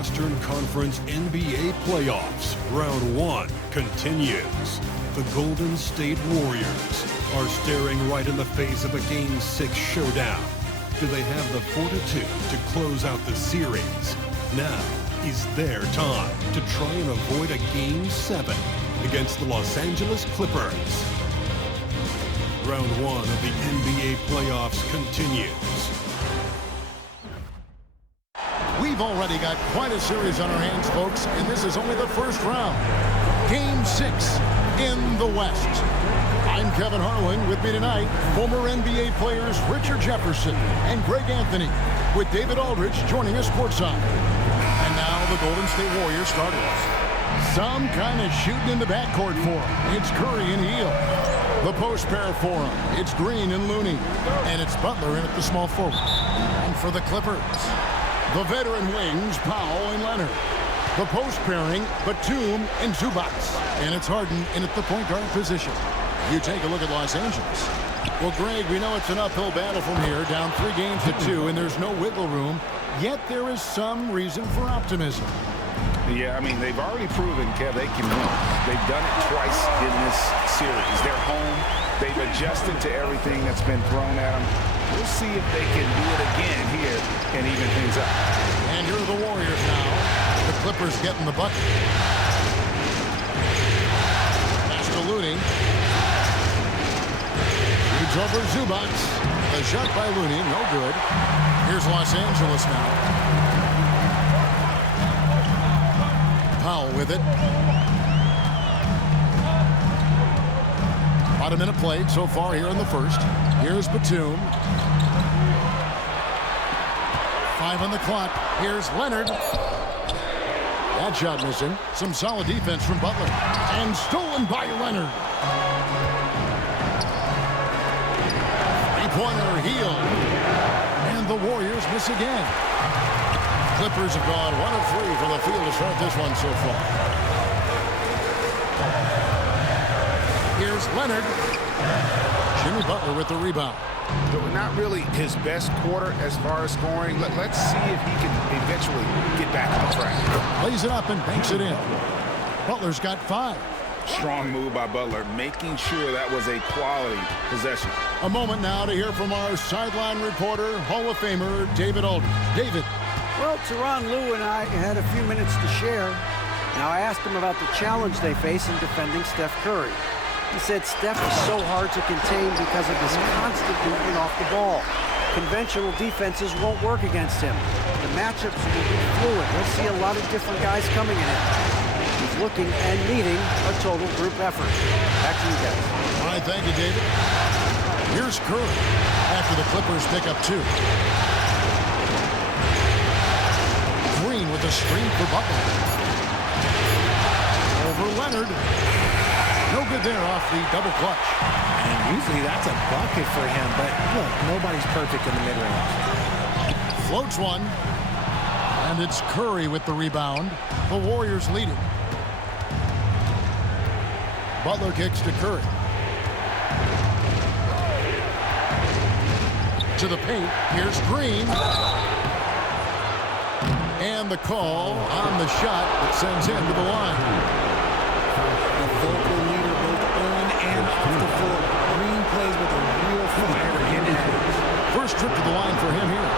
Western Conference NBA playoffs. Round 1 continues. The Golden State Warriors are staring right in the face of a Game 6 showdown. Do they have the fortitude to close out the series? Now is their time to try and avoid a Game 7 against the Los Angeles Clippers. Round 1 of the NBA playoffs continues. We've already got quite a series on our hands, folks, and this is only the first round. Game 6 in the West. I'm Kevin Harlan. With me tonight, former NBA players Richard Jefferson and Greg Anthony, with David Aldridge joining us courtside. And now the Golden State Warriors starters. Some kind of shooting in the backcourt for them. It's Curry and Hield. The post pair for them. It's Green and Looney. And it's Butler in at the small forward. And for the Clippers, the veteran wings, Powell and Leonard. The post pairing, Batum and Zubac. And it's Harden in at the point guard position. You take a look at Los Angeles. Well, Greg, we know it's an uphill battle from here, down 3 games to 2, and there's no wiggle room. Yet there is some reason for optimism. Yeah, I mean, they've already proven, Kev, they can win. They've done it twice in this series. They're home. They've adjusted to everything that's been thrown at them. We'll see if they can do it again here and even things up. And here are the Warriors now. The Clippers getting the bucket. Pass to Looney. Leads over Zubac. The shot by Looney, no good. Here's Los Angeles now. Powell with it. About a minute played so far here in the first. Here's Batum. 5 on the clock. Here's Leonard. That shot missing. Some solid defense from Butler. And stolen by Leonard. Three-pointer, Hield. And the Warriors miss again. Clippers have gone 1 of 3 from the field to start this one so far. Here's Leonard. Jimmy Butler with the rebound. Not really his best quarter as far as scoring. Let's see if he can eventually get back on track. Plays it up and banks it in. Butler's got 5. Strong move by Butler, making sure that was a quality possession. A moment now to hear from our sideline reporter, Hall of Famer David Aldridge. David. Well, Tyronn Lue and I had a few minutes to share. Now, I asked him about the challenge they face in defending Steph Curry. He said Steph is so hard to contain because of his constant movement off the ball. Conventional defenses won't work against him. The matchups will be fluid. We'll see a lot of different guys coming in. He's looking and needing a total group effort. Back to you guys. All right, thank you, David. Here's Curry after the Clippers pick up 2. Green with a screen for Butler. Over Leonard. No good there off the double clutch. And usually that's a bucket for him, but look, nobody's perfect in the mid-range. Floats one. And it's Curry with the rebound. The Warriors lead it. Butler kicks to Curry. To the paint. Here's Green. And the call on the shot that sends him to the line. The vocal leader both on and off the floor. Green plays with a real fire in it. First trip to the line for him here.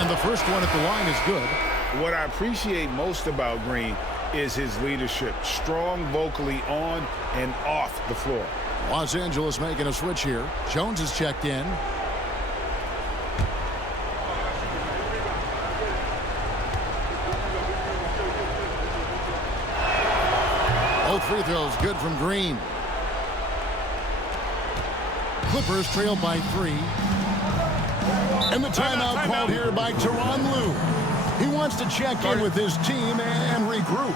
And the first one at the line is good. What I appreciate most about Green is his leadership. Strong vocally on and off the floor. Los Angeles making a switch here. Jones is checked in. Both free throws good from Green. Clippers trail by 3. And the timeout called here by Tyronn Lue. He wants to check in with his team and regroup.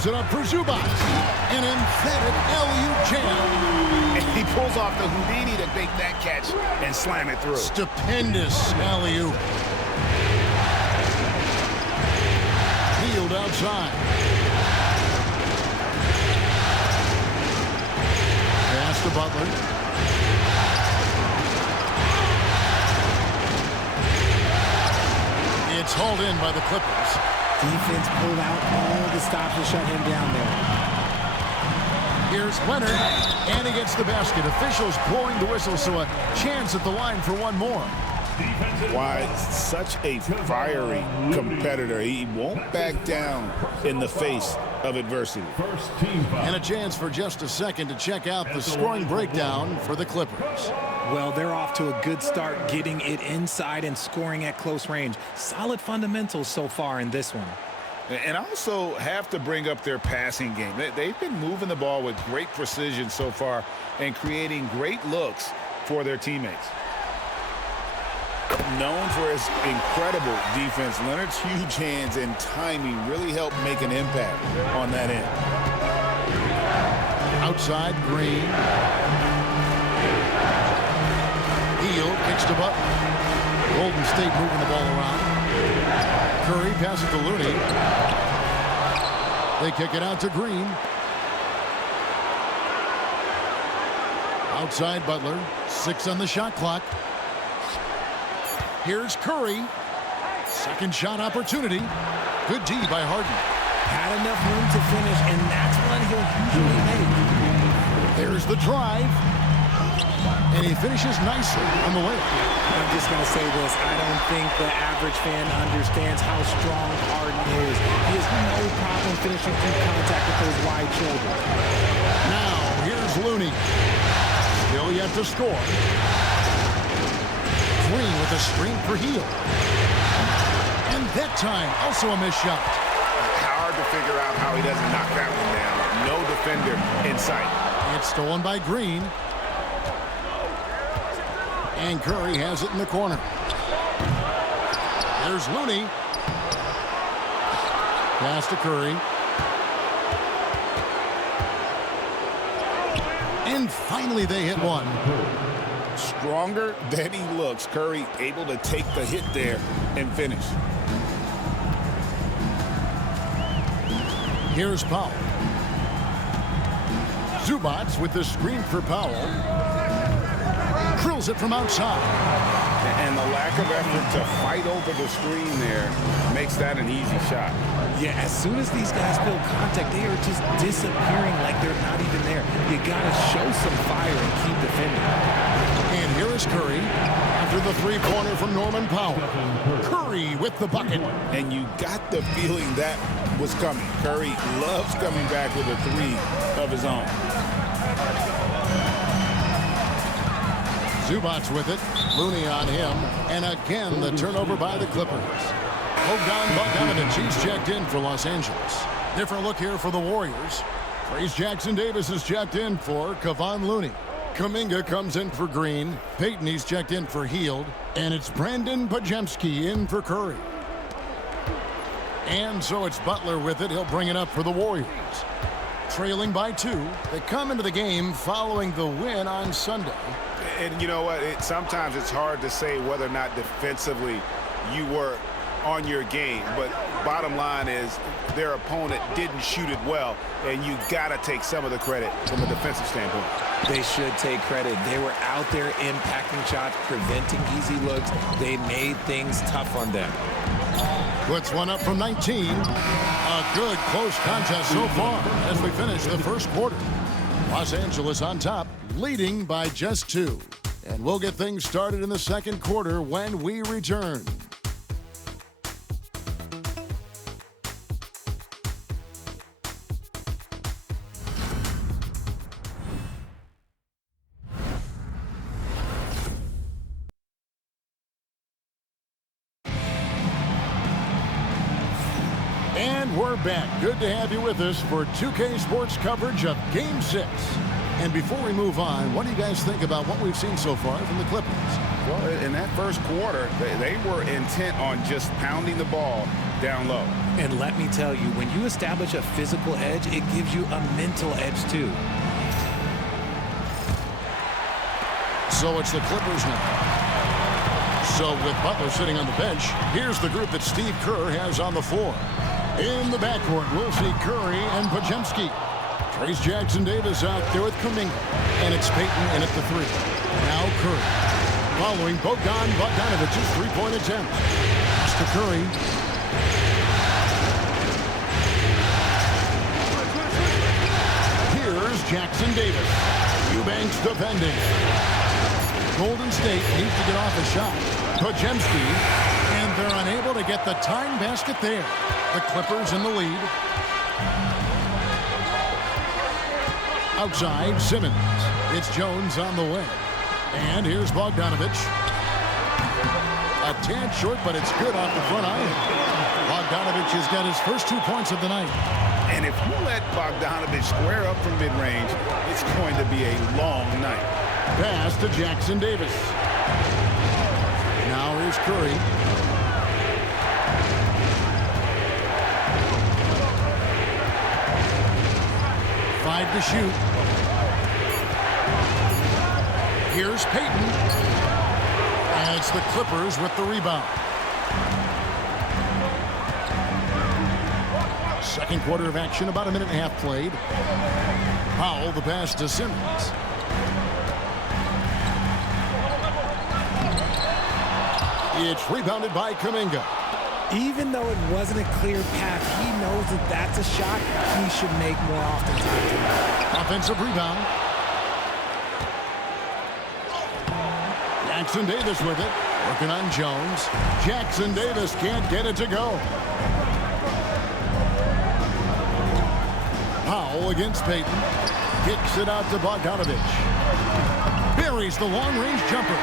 Lobs it up for Zubac. An emphatic alley-oop jam. And he pulls off the Houdini to make that catch and slam it through. Stupendous alley-oop. Hield outside. Pass to Butler. It's hauled in by the Clippers. Defense pulled out all the stops to shut him down there. Here's Leonard, and he gets the basket. Officials blowing the whistle, so a chance at the line for one more. Why, such a fiery competitor. He won't back down in the face of adversity. And a chance for just a second to check out the scoring breakdown for the Clippers. Well, they're off to a good start getting it inside and scoring at close range. Solid fundamentals so far in this one. And also have to bring up their passing game. They've been moving the ball with great precision so far and creating great looks for their teammates. Known for his incredible defense, Leonard's huge hands and timing really help make an impact on that end. Outside, Green. Hield kicks to Butler. Golden State moving the ball around. Curry passes to Looney. They kick it out to Green. Outside Butler. 6 on the shot clock. Here's Curry. Second shot opportunity. Good D by Harden. Had enough room to finish, and that's one he'll usually make. There's the drive. And he finishes nicely on the layup. I'm just going to say this. I don't think the average fan understands how strong Harden is. He has no problem finishing through contact with those wide shoulders. Now, here's Looney. Still yet to score. Green with a screen for Hield. And that time, also a missed shot. Hard to figure out how he doesn't knock that one down. No defender in sight. It's stolen by Green. And Curry has it in the corner. There's Looney. Pass to Curry. And finally they hit one. Stronger than he looks. Curry able to take the hit there and finish. Here's Powell. Zubac with the screen for Powell. Drills it from outside. And the lack of effort to fight over the screen there makes that an easy shot. Yeah, as soon as these guys feel contact, they are just disappearing like they're not even there. You got to show some fire and keep defending. And here is Curry after the three-pointer from Norman Powell. Curry with the bucket. And you got the feeling that was coming. Curry loves coming back with a three of his own. Zubac with it. Looney on him. And again, the turnover by the Clippers. Bogdan Bogdanovic, he's checked in for Los Angeles. Different look here for the Warriors. Trayce Jackson-Davis is checked in for Kevon Looney. Kuminga comes in for Green. Payton, he's checked in for Hield. And it's Brandon Podziemski in for Curry. And so it's Butler with it. He'll bring it up for the Warriors. Trailing by 2. They come into the game following the win on Sunday. And you know what? Sometimes it's hard to say whether or not defensively you were on your game. But bottom line is their opponent didn't shoot it well, and you got to take some of the credit from a defensive standpoint. They should take credit. They were out there impacting shots, preventing easy looks. They made things tough on them. Puts one up from 19. A good close contest so far as we finish the first quarter. Los Angeles on top, leading by just 2. And we'll get things started in the second quarter when we return. And we're back. Good to have you with us for 2K Sports coverage of Game 6. And before we move on, what do you guys think about what we've seen so far from the Clippers? Well, in that first quarter, they were intent on just pounding the ball down low. And let me tell you, when you establish a physical edge, it gives you a mental edge too. So it's the Clippers now. So with Butler sitting on the bench, here's the group that Steve Kerr has on the floor. In the backcourt, we'll see Curry and Podziemski. Trace Jackson-Davis out there with Kuminga. And it's Payton in at the 3. Now Curry. Following Bogdan Bogdanovic's three-point attempt. Pass to Curry. Here's Jackson-Davis. Eubanks defending. Golden State needs to get off a shot. Podziemski, and they're unable to get the tying basket there. The Clippers in the lead. Outside, Simmons. It's Jones on the wing. And here's Bogdanovic. A tad short, but it's good off the front iron. Bogdanovic has got his first 2 points of the night. And if you let Bogdanovic square up from mid-range, it's going to be a long night. Pass to Jackson-Davis. Now here's Curry. Five to shoot. Here's Payton. And it's the Clippers with the rebound. Second quarter of action, about a minute and a half played. Powell, the pass to Simmons. It's rebounded by Kuminga. Even though it wasn't a clear path, he knows that that's a shot he should make more often. Offensive rebound. Jackson-Davis with it. Working on Jones. Jackson-Davis can't get it to go. Powell against Payton. Kicks it out to Bogdanovic. Buries the long-range jumper.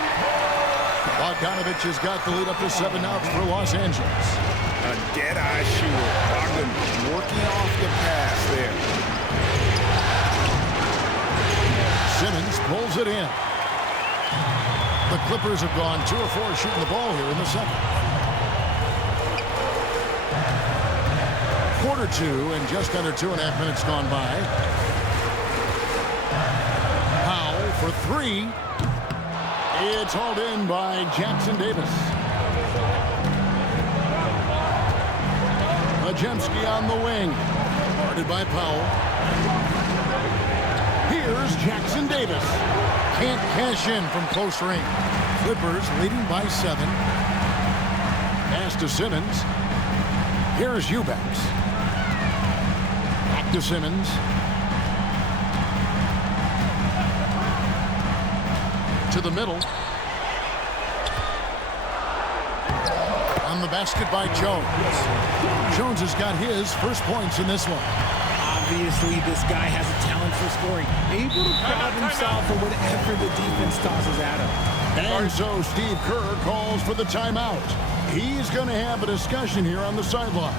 Bogdanovic has got the lead up to 7 now for Los Angeles. A dead-eye shooter. Bogdan working off the pass there. Simmons pulls it in. The Clippers have gone 2 of 4 shooting the ball here in the second. Quarter 2 and just under 2.5 minutes gone by. Powell for 3. It's hauled in by Jackson-Davis. Podziemski on the wing. Guarded by Powell. Here's Jackson-Davis. Can't cash in from close range. Clippers leading by 7. Pass to Simmons. Here's Eubanks. Back to Simmons. To the middle. On the basket by Jones. Jones has got his first points in this one. Obviously, this guy has a talent for scoring. Able to grab himself for whatever the defense tosses at him. And so Steve Kerr calls for the timeout. He's going to have a discussion here on the sideline.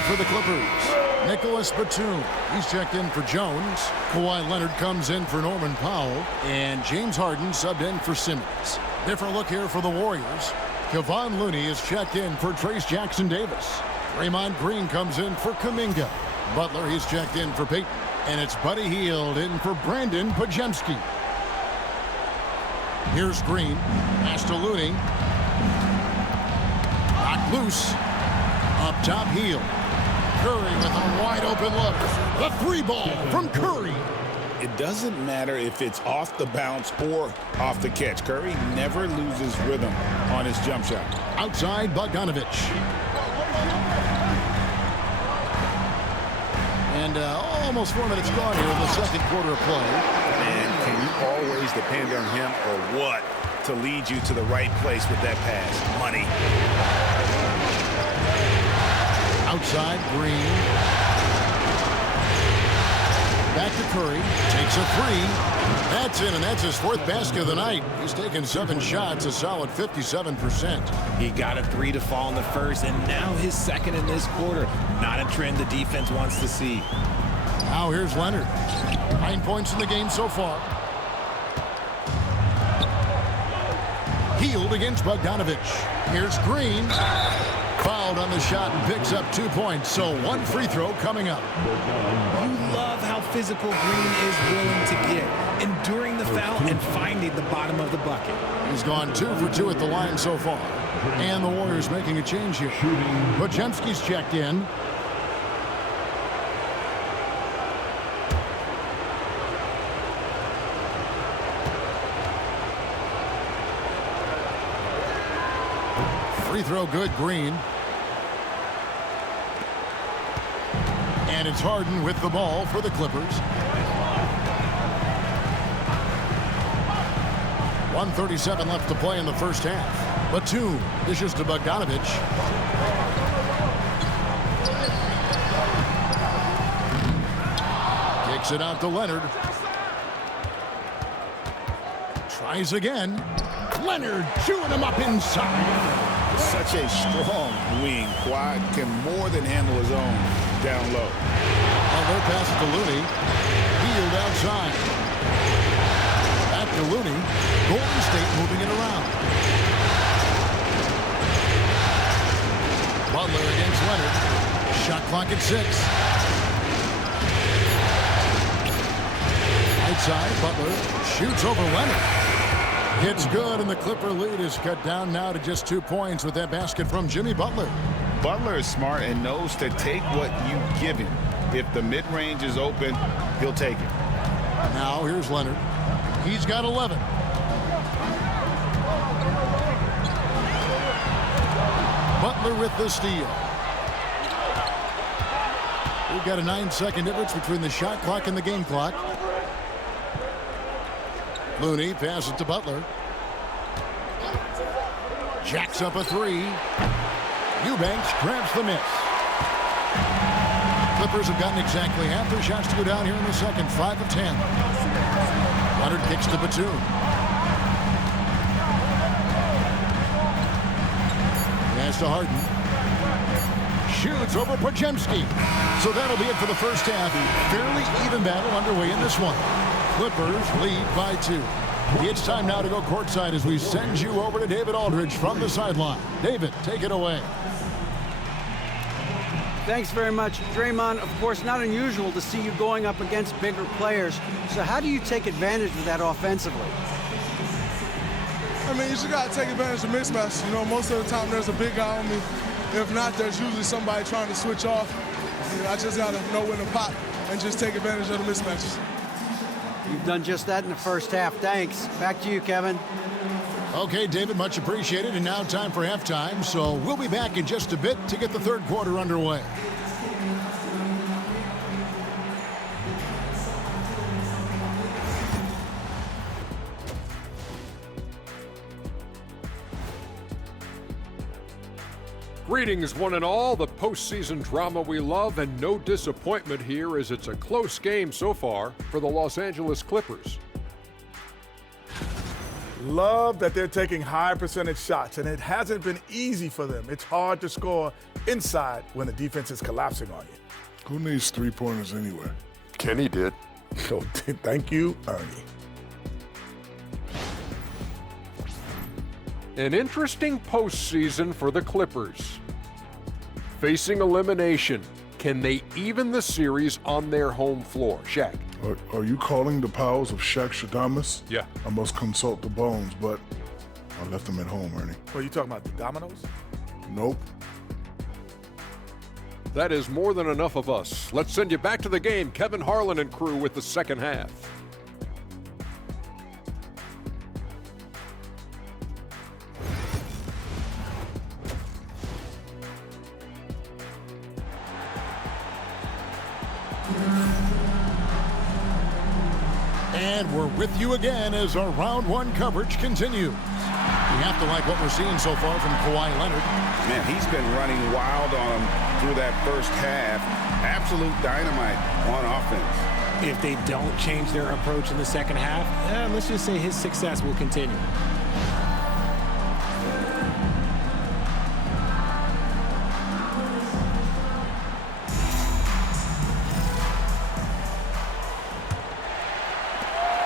out for the Clippers. Nicholas Batum. He's checked in for Jones. Kawhi Leonard comes in for Norman Powell. And James Harden subbed in for Simmons. Different look here for the Warriors. Kevon Looney is checked in for Trace Jackson-Davis. Draymond Green comes in for Kuminga. Butler, he's checked in for Peyton. And it's Buddy Hield in for Brandon Podziemski. Here's Green. Pass to Looney. Knocked loose. Up top, Hield. Curry with a wide open look. The three ball from Curry. It doesn't matter if it's off the bounce or off the catch. Curry never loses rhythm on his jump shot. Outside, Bogdanović. And almost 4 minutes gone here in the second quarter of play. And can you always depend on him or what to lead you to the right place with that pass? Money. Outside, Green. Back to Curry. Takes a three. That's in, and that's his fourth basket of the night. He's taken 7 shots, a solid 57%. He got a 3 to fall in the first, and now his second in this quarter. Not a trend the defense wants to see. Now here's Leonard. 9 points in the game so far. Hield against Bogdanović. Here's Green. Fouled on the shot and picks up 2 points. So 1 free throw coming up. You love how physical Green is willing to get, enduring the foul and finding the bottom of the bucket. He's gone 2 for 2 at the line so far. And the Warriors making a change here. Podziemski's checked in. Free throw good, Green. And it's Harden with the ball for the Clippers. 1:37 left to play in the first half. Batum dishes to Bogdanović. Kicks it out to Leonard. Tries again. Leonard chewing him up inside. Such a strong wing. Kawhi can more than handle his own down low. Well, their pass to Looney. Hield outside. Back to Looney. Golden State moving it around. Butler against Leonard. Shot clock at 6. Right side, Butler shoots over Leonard. Hits good, and the Clipper lead is cut down now to just 2 points with that basket from Jimmy Butler. Butler is smart and knows to take what you give him. If the mid-range is open, he'll take it. Now here's Leonard. He's got 11. Butler with the steal. We've got a 9-second difference between the shot clock and the game clock. Looney passes to Butler. Jacks up a 3. Eubanks grabs the miss. Clippers have gotten exactly half their shots to go down here in the second. 5 of 10. Leonard kicks to Batum. Pass to Harden. Shoots over Podziemski. So that'll be it for the first half. Fairly even battle underway in this one. Clippers lead by 2. It's time now to go courtside as we send you over to David Aldridge from the sideline. David, take it away. Thanks very much. Draymond, of course, not unusual to see you going up against bigger players. So how do you take advantage of that offensively? I mean, you just got to take advantage of mismatch. You know, most of the time there's a big guy on me. If not, there's usually somebody trying to switch off. You know, I just got to know when to pop and just take advantage of the mismatches. You've done just that in the first half. Thanks. Back to you, Kevin. Okay, David, much appreciated. And now time for halftime. So we'll be back in just a bit to get the third quarter underway. Greetings, one and all. The postseason drama we love, and no disappointment here as it's a close game so far for the Los Angeles Clippers. Love that they're taking high percentage shots, and it hasn't been easy for them. It's hard to score inside when the defense is collapsing on you. Who needs three-pointers anyway? Kenny did. So thank you, Ernie. An interesting postseason for the Clippers. Facing elimination, can they even the series on their home floor? Shaq. Are you calling the powers of Shaq Shadamas? Yeah. I must consult the bones, but I left them at home, Ernie. What, you talking about the dominoes? Nope. That is more than enough of us. Let's send you back to the game. Kevin Harlan and crew with the second half. And we're with you again as our round one coverage continues. We have to like what we're seeing so far from Kawhi Leonard. Man, he's been running wild on him through that first half. Absolute dynamite on offense. If they don't change their approach in the second half, let's just say his success will continue.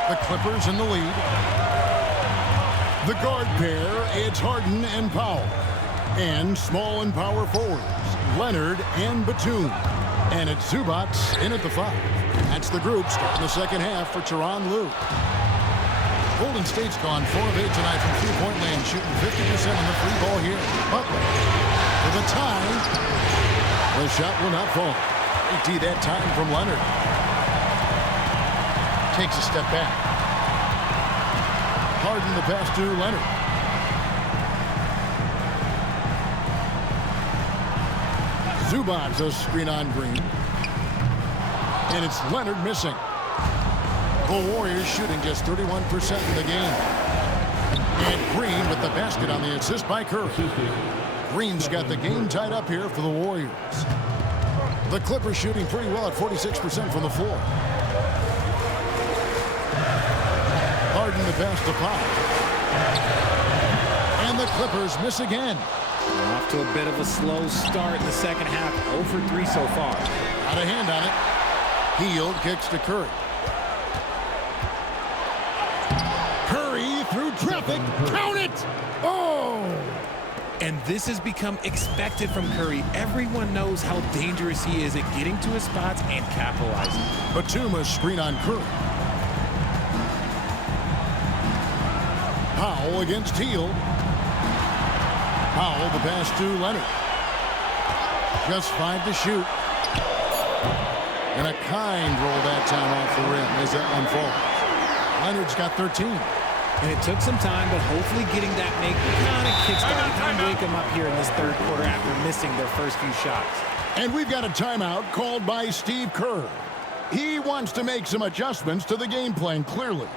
The Clippers in the lead. The guard pair, it's Harden and Powell. And small and power forwards, Leonard and Batum. And it's Zubac in at the 5. That's the group starting the second half for Tyronn Lue. Golden State's gone 4 of 8 tonight from three-point land, shooting 50% on the free ball here. Butler for the tie. The shot will not fall. Great D that time from Leonard. Takes a step back. Harden the pass to Leonard. Zubac a screen on Green. And it's Leonard missing. The Warriors shooting just 31% in the game. And Green with the basket on the assist by Curry. Green's got the game tied up here for the Warriors. The Clippers shooting pretty well at 46% from the floor. Harden the pass to Powell. And the Clippers miss again. Off to a bit of a slow start in the second half. 0 for 3 so far. Got a hand on it. Hield kicks to Curry. Curry through traffic. Count it! Oh! And this has become expected from Curry. Everyone knows how dangerous he is at getting to his spots and capitalizing. Batuma's screen on Curry. Powell against Hield. Powell the pass to Leonard. Just 5 to shoot. And a kind roll that time off the rim as that one falls. Leonard's got 13. And it took some time, but hopefully getting that make kind of kickstart, kind of wake them up here in this third quarter after missing their first few shots. And we've got a timeout called by Steve Kerr. He wants to make some adjustments to the game plan, clearly.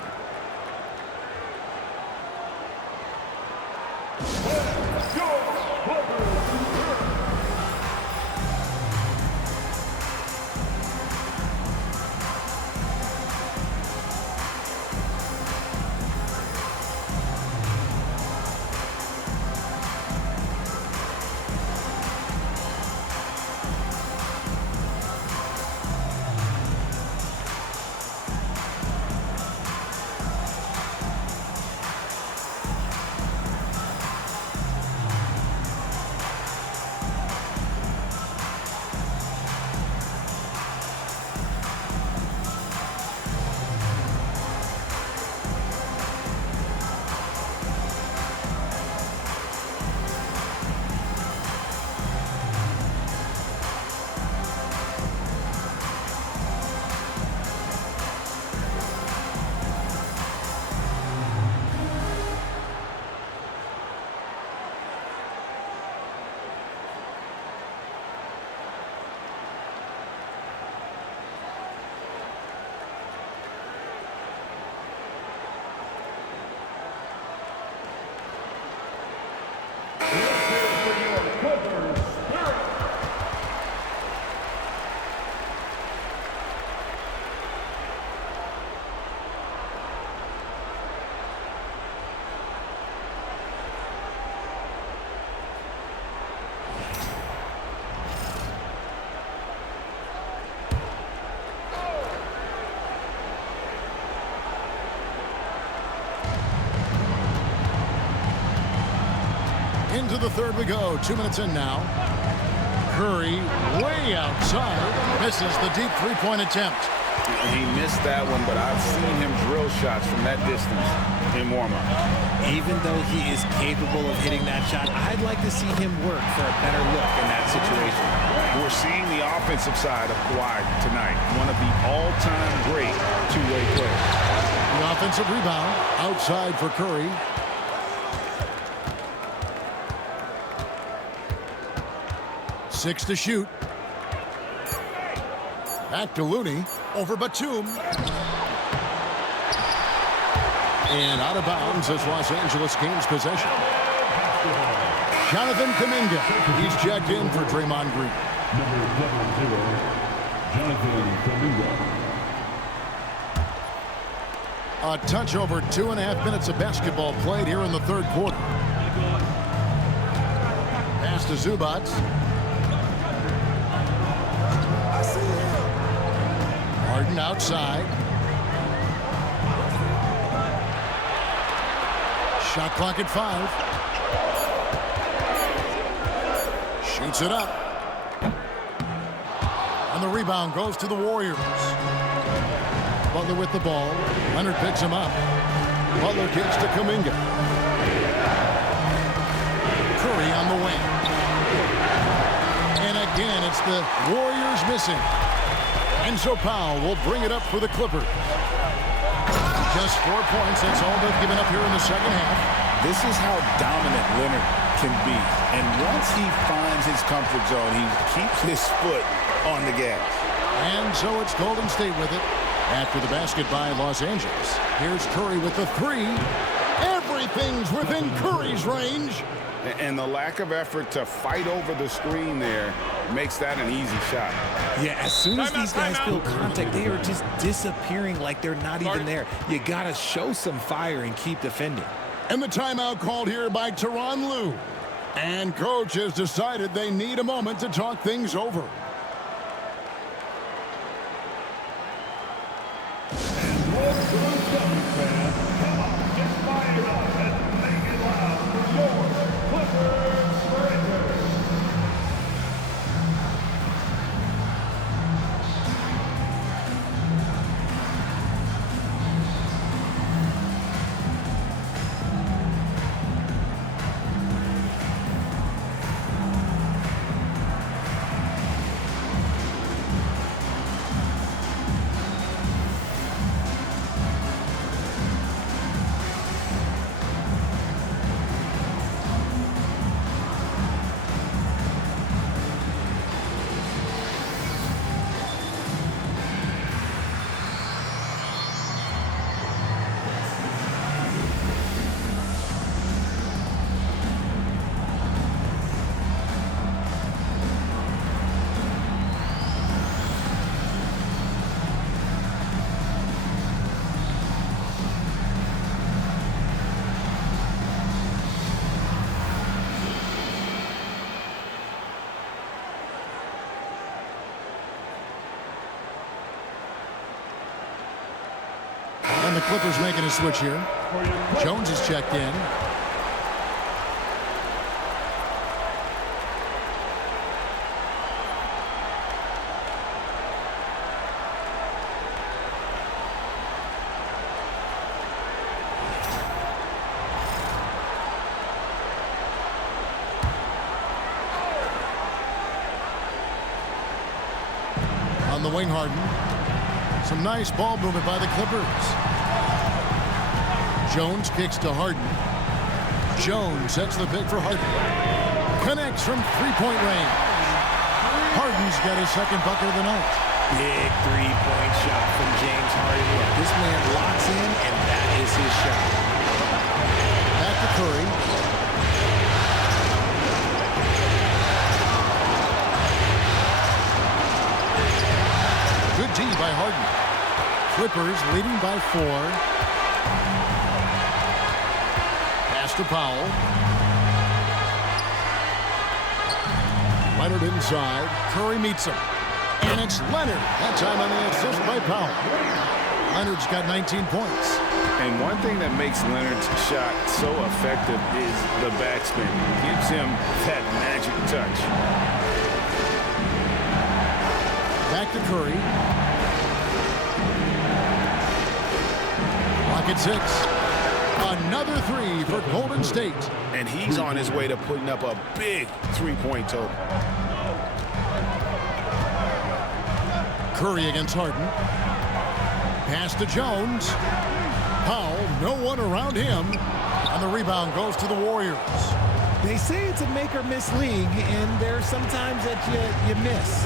Into the third we go. 2 minutes in now. Curry way outside. Misses the deep three-point attempt. He missed that one, but I've seen him drill shots from that distance in warm-up. Even though he is capable of hitting that shot, I'd like to see him work for a better look in that situation. We're seeing the offensive side of Kawhi tonight. One of the all-time great two-way players. The offensive rebound outside for Curry. Six to shoot. Back to Looney. Over Batum. And out of bounds as Los Angeles gains possession. Jonathan Kuminga. He's checked in for Draymond Green. Number 0, Jonathan Kuminga. A touch over 2.5 minutes of basketball played here in the third quarter. Pass to Zubac. Harden outside. Shot clock at 5. Shoots it up. And the rebound goes to the Warriors. Butler with the ball. Leonard picks him up. Butler kicks to Kuminga. Curry on the wing. And again, it's the Warriors missing. Enzo Powell will bring it up for the Clippers. Just 4 points. That's all they've given up here in the second half. This is how dominant Leonard can be. And once he finds his comfort zone, he keeps his foot on the gas. And so it's Golden State with it. After the basket by Los Angeles. Here's Curry with the three. Everything's within Curry's range. And the lack of effort to fight over the screen there makes that an easy shot. Yeah, as soon as these guys feel contact, they are just disappearing like they're not even there. You got to show some fire and keep defending. And the timeout called here by Tyronn Lue. And coach has decided they need a moment to talk things over. And the Clippers making a switch here. Jones is checked in. On the wing, Harden. Some nice ball movement by the Clippers. Jones kicks to Harden. Jones sets the pick for Harden. Connects from three-point range. Harden's got his second bucket of the night. Big three-point shot from James Harden. This man locks in, and that is his shot. Back to Curry. Good D by Harden. Clippers leading by 4. Pass to Powell. Leonard inside. Curry meets him. And it's Leonard. That time on the assist by Powell. Leonard's got 19 points. And One thing that makes Leonard's shot so effective is the backspin. Gives him that magic touch. Back to Curry. Clock at 6. Another three for Golden State. And he's on his way to putting up a big three-point total. Curry against Harden. Pass to Jones. Powell, no one around him. And the rebound goes to the Warriors. They say it's a make or miss league, and there's sometimes that you miss.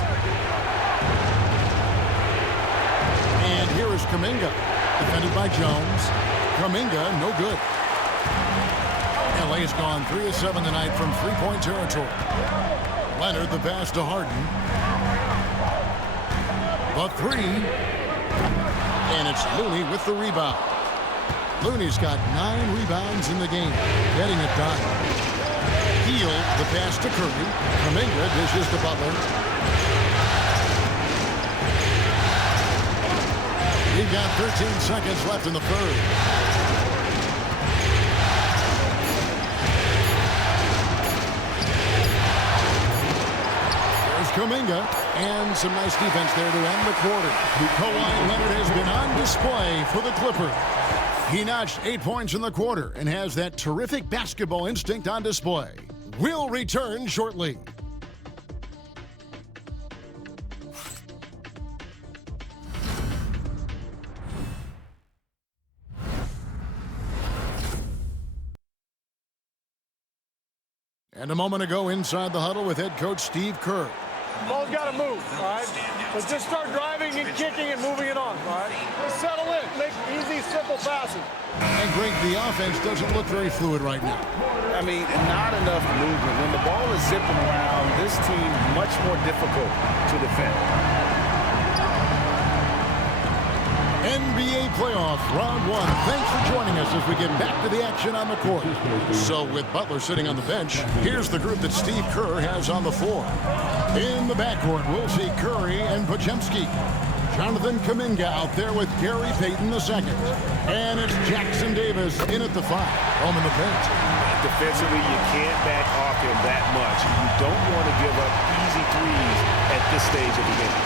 And here is Kuminga, defended by Jones. Kuminga, no good. LA's gone 3 of 7 tonight from three-point territory. Leonard, the pass to Harden. The three. And it's Looney with the rebound. Looney's got 9 rebounds in the game, getting it done. Hield the pass to Curry. Kuminga dishes to Butler. We've got 13 seconds left in the third. There's Kuminga, and some nice defense there to end the quarter. Kawhi Leonard has been on display for the Clippers. He notched 8 points in the quarter and has that terrific basketball instinct on display. We'll return shortly. And a moment ago inside the huddle with head coach Steve Kerr. Ball's got to move, all right? Let's just start driving and kicking and moving it on, all right? Just settle in. Make easy, simple passes. And Greg, the offense doesn't look very fluid right now. I mean, not enough movement. When the ball is zipping around, this team much more difficult to defend. NBA playoffs, round 1. Thanks for joining us as we get back to the action on the court. So with Butler sitting on the bench, here's the group that Steve Kerr has on the floor. In the backcourt, we'll see Curry and Podziemski. Jonathan Kuminga out there with Gary Payton II. And it's Jackson Davis in at the 5, home in the paint. Defensively, you can't back off him that much. You don't want to give up easy threes at this stage of the game.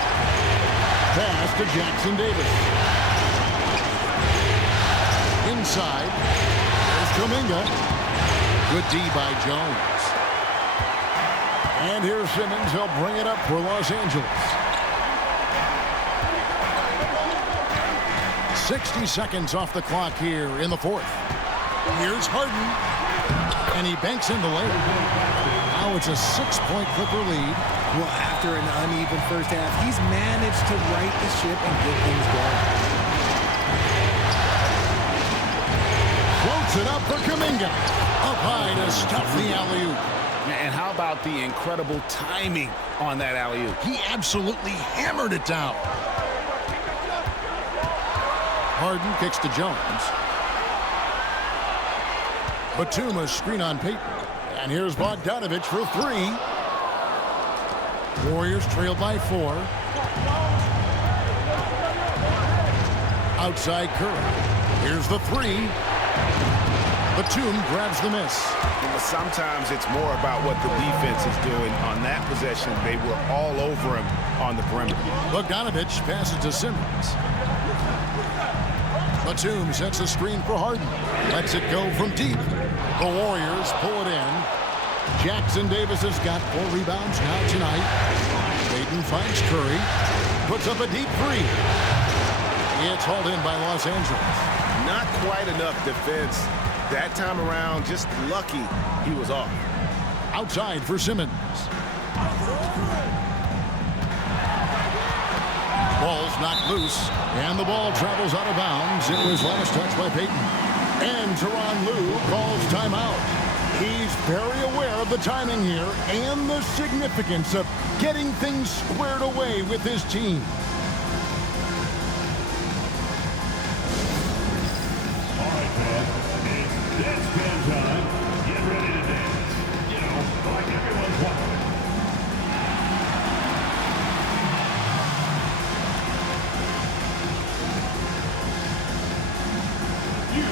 Pass to Jackson Davis. Inside, there's Kuminga. Good D by Jones. And here's Simmons. He'll bring it up for Los Angeles. 60 seconds off the clock here in the fourth. Here's Harden. And he banks in the layup. Now it's a 6-point Clipper lead. Well, after an uneven first half, he's managed to right the ship and get things going. Floats it up for Kuminga. Up high to stuff the alley-oop. And how about the incredible timing on that alley-oop? He absolutely hammered it down. Harden kicks to Jones. Batum a screen on Payton. And here's Bogdanovich for 3. Warriors trail by 4. Outside Curry. Here's the 3. Batum grabs the miss. Sometimes it's more about what the defense is doing. On that possession, they were all over him on the perimeter. Bogdanovich passes to Simmons. Batum sets a screen for Harden. Lets it go from deep. The Warriors pull it in. Jackson Davis has got 4 rebounds now tonight. Payton finds Curry. Puts up a deep 3. It's hauled in by Los Angeles. Not quite enough defense. That time around, just lucky he was off. Outside for Simmons. Ball's knocked loose, and the ball travels out of bounds. It was last touched by Payton. And Tyronn Lue calls timeout. He's very aware of the timing here and the significance of getting things squared away with his team. All right, man. It's dance band time. Get ready to dance. You know, like everyone's watching. You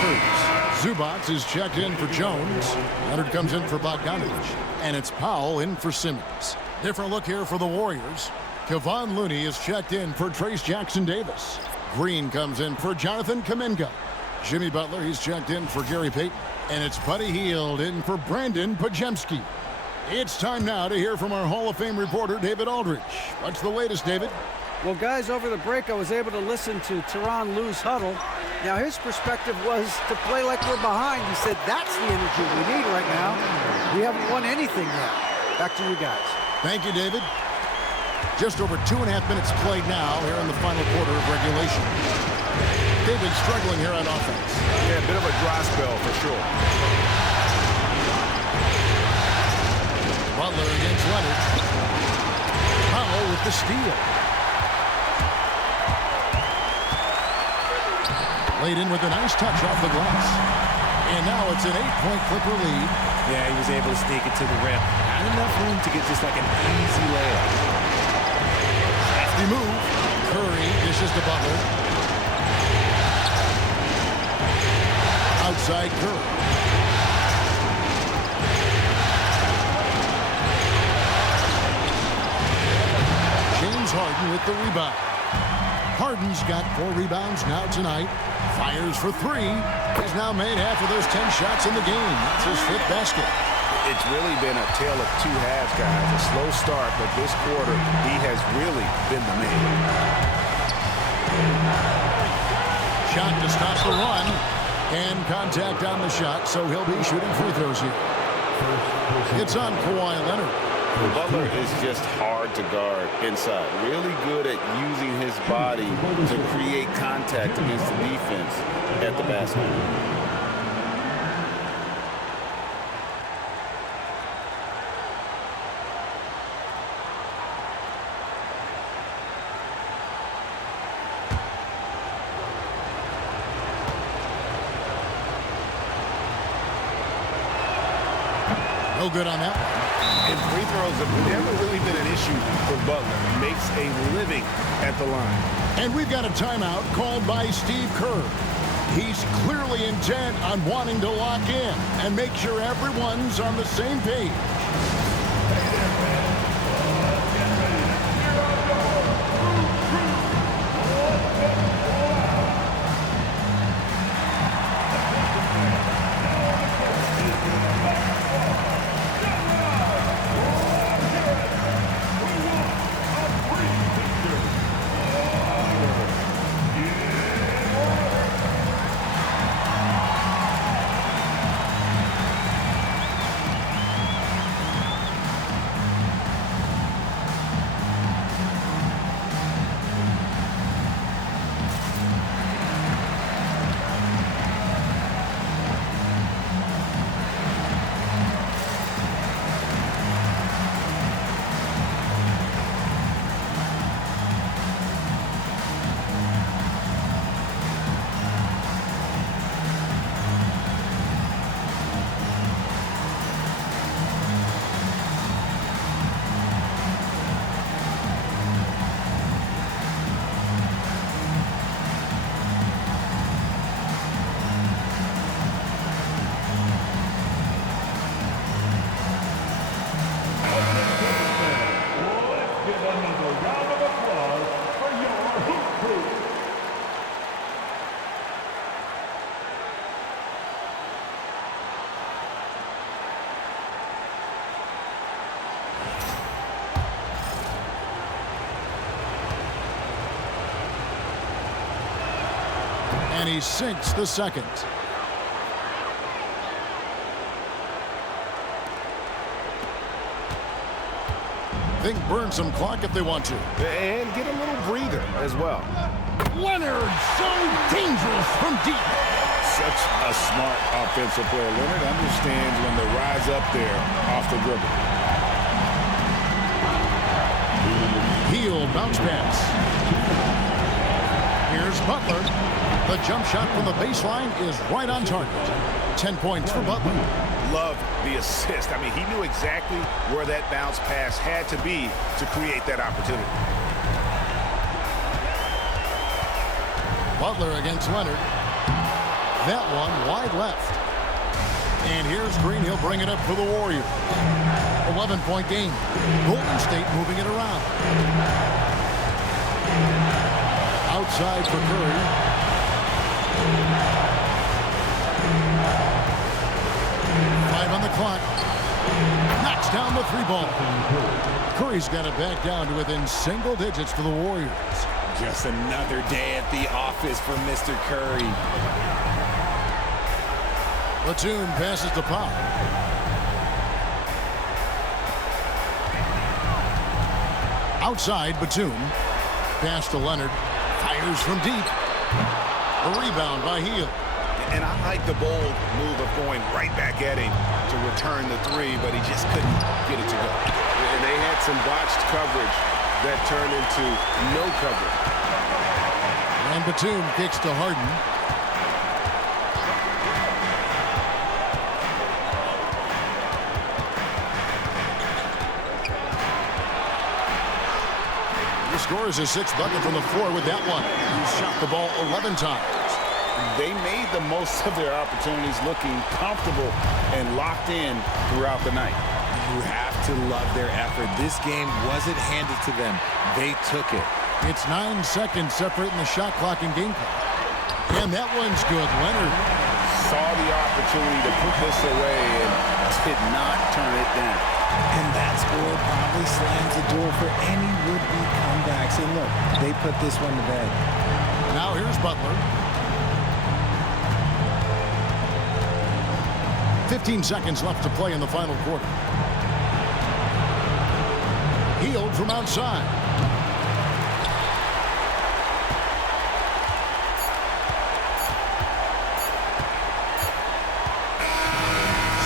servers. Zubac is checked in for Jones. Leonard comes in for Bogdanovich. And it's Powell in for Simmons. Different look here for the Warriors. Kevon Looney is checked in for Trace Jackson-Davis. Green comes in for Jonathan Kuminga. Jimmy Butler, he's checked in for Gary Payton. And it's Buddy Hield in for Brandon Podziemski. It's time now to hear from our Hall of Fame reporter, David Aldridge. What's the latest, David? Well, guys, over the break, I was able to listen to Tyronn Lue's huddle. Now, his perspective was to play like we're behind. He said, that's the energy we need right now. We haven't won anything yet. Back to you guys. Thank you, David. Just over 2.5 minutes played now here in the final quarter of regulation. David struggling here on offense. Yeah, a bit of a dry spell for sure. Butler against Leonard. Powell with the steal. Laid in with a nice touch off the glass. And now it's an 8-point Clipper lead. Yeah, he was able to sneak it to the rim. Not enough room to get just like an easy layup. Hefty move. Curry dishes to Butler. Outside Curry. James Harden with the rebound. Harden's got 4 rebounds now tonight. Fires for 3. He's now made half of those 10 shots in the game. That's his 5th basket. It's really been a tale of 2 halves, guys. A slow start, but this quarter, he has really been the man. Shot to stop the run. And contact on the shot, so he'll be shooting free throws here. It's on Kawhi Leonard. Butler is just hard to guard inside. Really good at using his body to create contact against the defense at the basket. No good on that one. And free throws have never really been an issue for Butler. Makes a living at the line. And we've got a timeout called by Steve Kerr. He's clearly intent on wanting to lock in and make sure everyone's on the same page. And he sinks the second. Think burn some clock if they want to. And get a little breather as well. Leonard, so dangerous from deep. Such a smart offensive player. Leonard understands when to rise up there off the dribble. Hield bounce pass. Here's Butler. The jump shot from the baseline is right on target. 10 points for Butler. Love the assist. I mean, he knew exactly where that bounce pass had to be to create that opportunity. Butler against Leonard. that one wide left. And here's Green. He'll bring it up for the Warriors. 11-point game. Golden State moving it around. Outside for Curry. Five on the clock. Knocks down the three ball. Curry's got it back down to within single digits for the Warriors. Just another day at the office for Mr. Curry. Batum passes to Pop. Outside, Batum. Pass to Leonard. Fires from deep. A rebound by Hield. And I like the bold move of going right back at him to return the three, but he just couldn't get it to go. And they had some botched coverage that turned into no coverage. And Batum kicks to Harden. He scores his sixth bucket from the floor with that one. He shot the ball 11 times. They made the most of their opportunities, looking comfortable and locked in throughout the night. You have to love their effort. This game wasn't handed to them. They took it. It's 9 seconds separating the shot clock and game clock. And that one's good. Leonard saw the opportunity to put this away and did not turn it down. And that score probably slams the door for any would-be comebacks. And look, they put this one to bed. Now here's Butler. 15 seconds left to play in the final quarter. Hield from outside.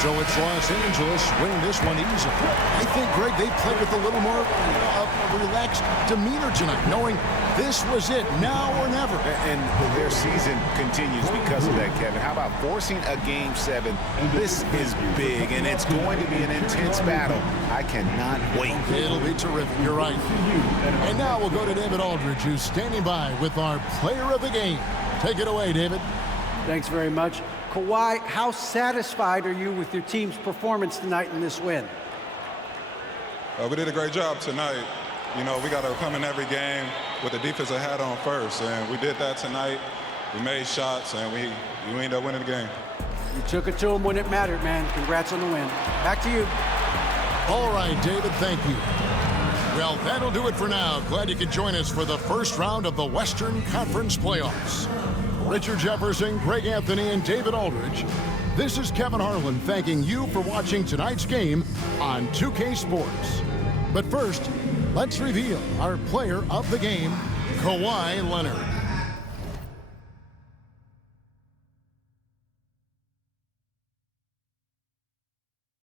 So it's Los Angeles winning this one easily. I think, Greg, they played with a little more relaxed demeanor tonight, knowing this was it, now or never. And their season continues because of that, Kevin. How about forcing a Game 7? This is big, and it's going to be an intense battle. I cannot wait. It'll be terrific. You're right. And now we'll go to David Aldridge, who's standing by with our player of the game. Take it away, David. Thanks very much. Kawhi, how satisfied are you with your team's performance tonight in this win? We did a great job tonight. You know, we got to come in every game with the defensive hat on first, and we did that tonight. We made shots, and we ended up winning the game. You took it to them when it mattered, man. Congrats on the win. Back to you. All right, David, thank you. Well, that'll do it for now. Glad you could join us for the first round of the Western Conference Playoffs. Richard Jefferson, Greg Anthony, and David Aldridge. This is Kevin Harlan thanking you for watching tonight's game on 2K Sports. But first, let's reveal our player of the game, Kawhi Leonard.